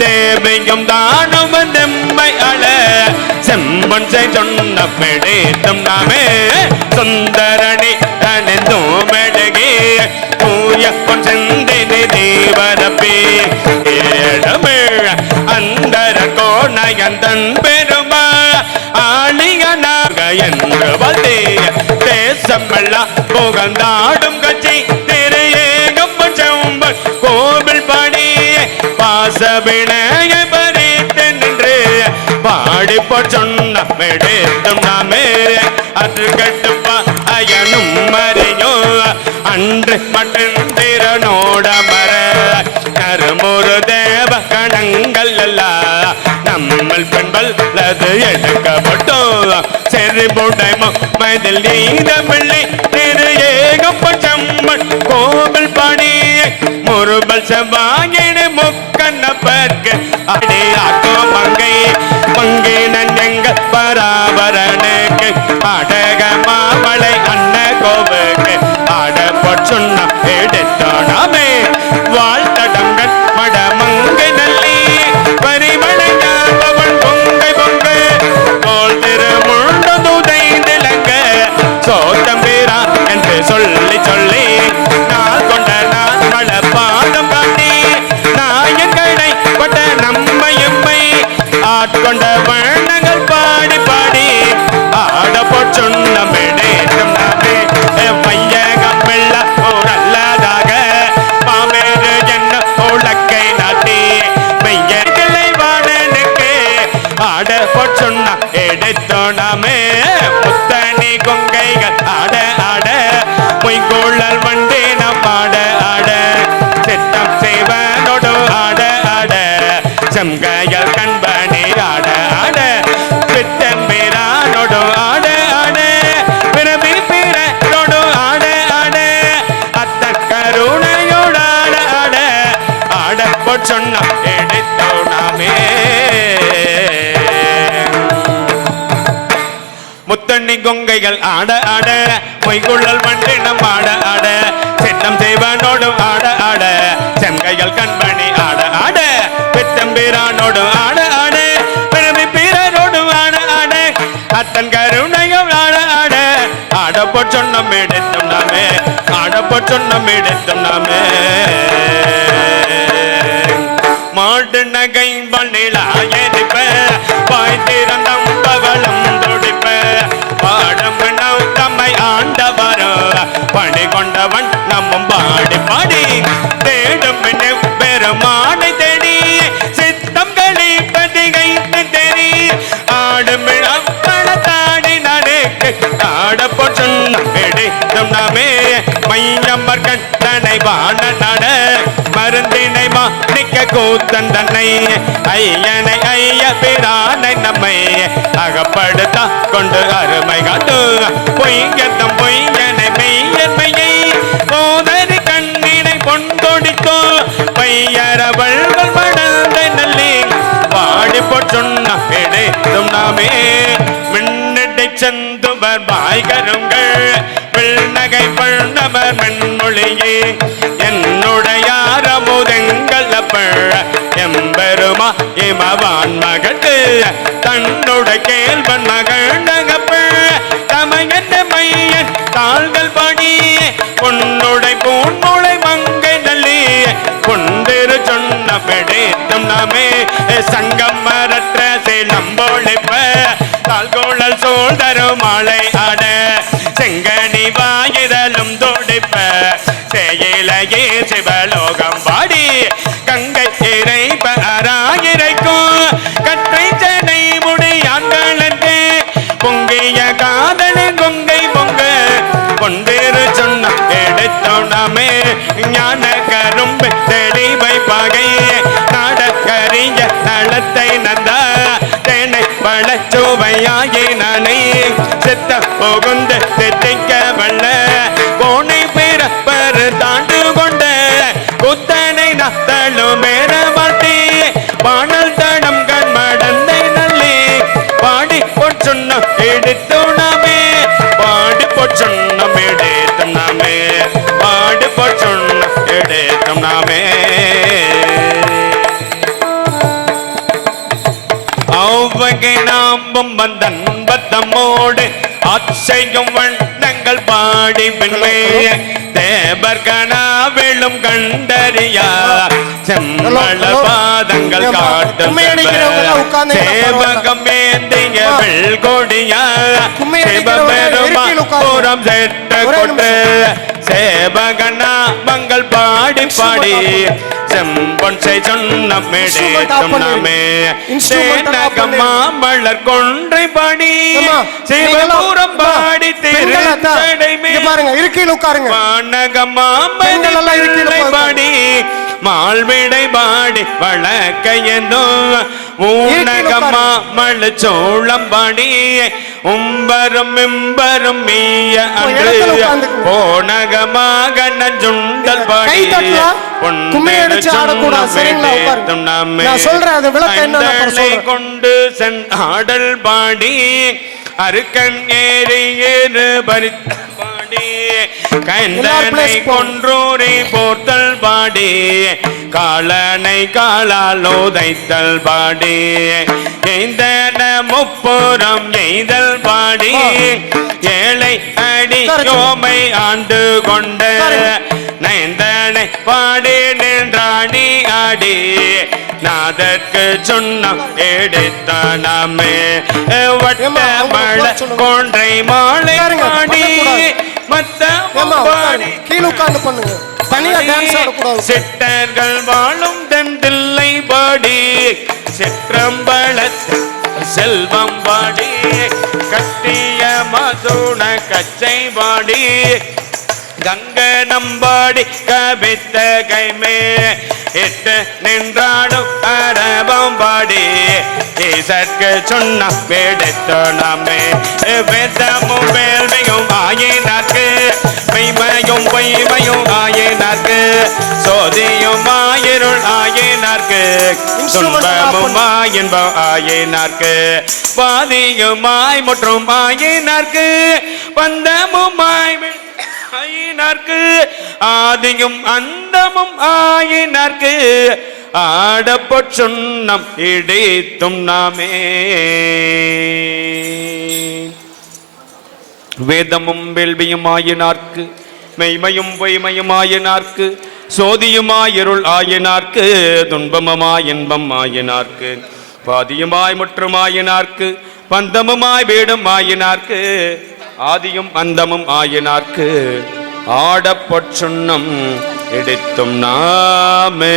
தேவையும் தானும் நெம்மை அழ செம்பன் சொன்ன பெடேத்தம் நாமே சுந்தரணி தனிந்தும் மெழுகி தூய பொன் செந்தினி தேவரப்பி ஏழமிழ் அந்தர கோணயந்தன் பெருமா ஆளியனாக என்று வந்தே தேசமெல்லாம் புகழ்ந்தாடும் கட்சி திரு ஏகம் செம்பன் கோவில் படி பாசவினைய பறித்து நின்று பாடிப்போ சொன்ன மெடுத்தும் நாமே அது கட்டுப்பா அயனும் மறையோ அன்று மட்டும் திறனோட மர கருமுறு தேவ கணங்கள் எல்லாம் நம்மள் பெண்கள் அது எடுக்கப்பட்டோம் செறிபுடை மதில் நீதமில்லை திரு ஏகம் செம்பன் கோவில் படி முருபல் செவ்வாயிடு முக்கண்ணப்பற்கு அடி ஆக்கோ மங்கை மங்கினன் எங்கள் பராபரனுக்கு அடக மாமலை அண்ண கோவுக்கு ஆடப்போ சொன்ன எடுத்தோனாமே வாழ்த்தடங்கள் மடமங்கை நல்லி பரிமளை ஞாபவன் பொங்கை பொங்கு தோல் திருமுழுதுதை நிலங்க சோத்தம்பீரா என்று சொல்லி சொல்லி நான் கொண்ட நான் மழ பாதம் காட்டி நாயங்களை கொண்ட நம்மையம்மை ஆட்கொண்ட வண்ணங்கள் பாடி பாடி ஆடப்போ சொன்ன மேடேற்றம் நாமே மையகம் வெள்ள போரல்லாதாக மாமேறு என்ன உலக்கை நாட்டி மெய்யர்களை வாடனுக்கு ஆடப்போ சொன்ன எடுத்தோனாமே முத்தனி கொங்கைகள் ஆட ஆட மொய்கோளல் வண்டி நம் ஆட ஆட சித்தம் செய்வனோடு ஆட ஆட செம்கையல் கண்பணி ஆட ஆட பித்தன் மீரானோடு ஆட ஆட பிறவி பிறனோடு ஆட ஆட அத்தன் கருணையோடு ஆட ஆட ஆடப்போ சொன்ன எடுத்தோனாமே முத்தண்ணி கொங்கைகள் ஆட ஆட பொய்குழல் மண்டினம் ஆட ஆட சின்னம் செய்வனோடு ஆட ஆட செம்கைகள் கண்பணி ஆட ஆட பித்தம்பீரானோடு ஆட ஆட பிறவி பிறரோடு ஆட ஆட அத்தன் கருணையும் ஆட ஆட ஆடப்போ சொன்னம் எடுத்தும் நாமே ஆடப்போ சொன்னம் எடுத்தும் நாமே மாட்டு நகை பண்ணிலா எரிப்ப பாய் திறந்தம் பவளம் துடிப்ப பாடம் தம்மை ஆண்டவர் பணி கொண்டவன் நம்மும் பாடி பாடி தேடும் பெருமானை தேடி சித்தம் கழிப்பதி கைத்து தெரி ஆடும் தாடி நடக்கு ஆடப்போ சொன்ன எடுத்தும் நாமே மையம்மர் கண்டனை வான நட மருந்தினை மாணிக்க கூத்தன் தன்னை ஐயனை ஐய பிரானை நம்மை அகப்படுத்தா கொண்டு அருமை காட்டு பொய்யத்தம் பொய்யனை மெய்யன்மையை போதறி கண்ணினை பொன்கொடித்தோ பையரவள்கள் மடந்தை நல்லி பாடிப்போ சொன்ன எடுத்தும் நாமே மின்னடை செந்துவர் வாய்கருங்கள் பிள்நகை பழந்தவர் மென்மொழியே என்னுடைய அமுதெங்கள் பழ எம்பெருமா இமவான் மகட்டு தன்னுடைய கேள்வன் மகள் நகப்பழ தமையன் மையன் தாள்கள் படி பொன்னுடை பூன்முளை மங்கை நல்லி கொண்டிரு சொன்ன பெடேத்தும் நாமே சங்கம் மரற்ற சேலம்போழிப்ப தாள்கோளல் சோழ் தரும் மாலை ஆட செங்கனி வாயிதலும் தொடிப்ப செயலையே சிவலோகம் பாடி கங்கை இறைப்ப அராயிரைக்கும் கற்றை சென்னை முடியான்களுக்கு பொங்கிய காதலின் கொங்கை பொங்க கொண்டிரு சொன்ன எடுத்தோனாமே ஞான கரும்பு தெளிவை பகை நாடக்கரிய நலத்தை நந்தா தேனை பழச்சுவையாகி நானே செத்த புகுந்து திட்டிக்க வல்ல கோணை பிறப்பரு தாண்டு கொண்ட குத்தனை நத்தலும் மேற மாட்டி பாணல் தடம் கண் மடந்தை நல்லி பாடி பொற்சுன்னம் எடுத்து நாமே பாடி பொற்சுன்னம் எடுத்து நாமே விரும்பும் வந்தன் பத்தமோடு ஆச்சையும் வண்ணங்கள் பாடி பின்னே தேவர்கனா விழும் கண்டறியா செம்மள பாதங்கள் காட்டும் சேவகம் ஏந்திய வெள்கொடியா சிவபெருமான் செட்ட கொண்டு சேவகனா மங்கள் பாடி பாடி செம்பொன்சை சொன்னமே மாமலர் கொன்றை பாடி சிவபுரம் பாடி திருச்சடைமே இருக்கையில் உட்காருங்க வானகமாமலை பாடி மால்விடை பாடி வழக்கையந்தோ ஊனகமா மழுச்சோளம் பாடி உம்பரும் இம்பரும் மீய அன்று போனகமாக நஞ்சுண்டல் பாடி கொண்டு சென்றாடல் பாடி அருக்கன் ஏறி ஏறு பறித்த பாடி கந்தனை கொன்றோரை போர்த்தல் பாடி காலனை காலால் உதைத்தல் பாடி எய்தன முப்புறம் எய்தல் பாடி ஏழை அடி யோமை ஆண்டு கொண்ட நயந்தனை பாடி நின்றாணி ஆடி நாதற்கு சொன்னம் எடுத்தானமே வட்ட மழ கொன்றை மாலை பாடி மத்த கீழ உட்கார்ந்து பண்ணுங்க தனியா டான்ஸ் ஆட கூடாது சிட்டர்கள் வாழும் தெந்தில்லை பாடி சிற்றம்பலத் செல்வம் பாடி கட்டிய மதுன கச்சை பாடி கங்க நம்பாடி கவித்த கைமே இட்டு நின்றாடும் அரபம் பாடி ஈசற்கு சொன்ன வேடத்தோ நாமே வேதமும் வேள்வியும் ஆயினார்க்கு மெய்மையும் பொய்மையும் ஆயினார்க்கு சோதியும் ஆயிருள் ஆயினார்க்கு துன்பமும் இன்பம் ஆயினார்க்கு பாதியுமாய் முற்றும் ஆயினார்க்கு பந்தமுமாய் ஆயினார்க்கு ஆதியும் அந்தமும் ஆயினார்க்கு ஆடப்பொற் சொன்னம் இடித்தும் நாமே வேதமும் வேள்வியும் ஆயினார்க்கு மெய்மையும் பொய்மையும் ஆயினார்க்கு சோதியுமாய் இருள் ஆயினார்க்கு துன்பமுமாய் இன்பம் ஆயினார்க்கு பாதியுமாய் முற்றும் ஆயினார்க்கு பந்தமுமாய் வீடும் ஆயினார்க்கு ஆதியும் அந்தமும் ஆயினார்க்கு ஆடப்பொற் சொன்னம் இடித்தும் நாமே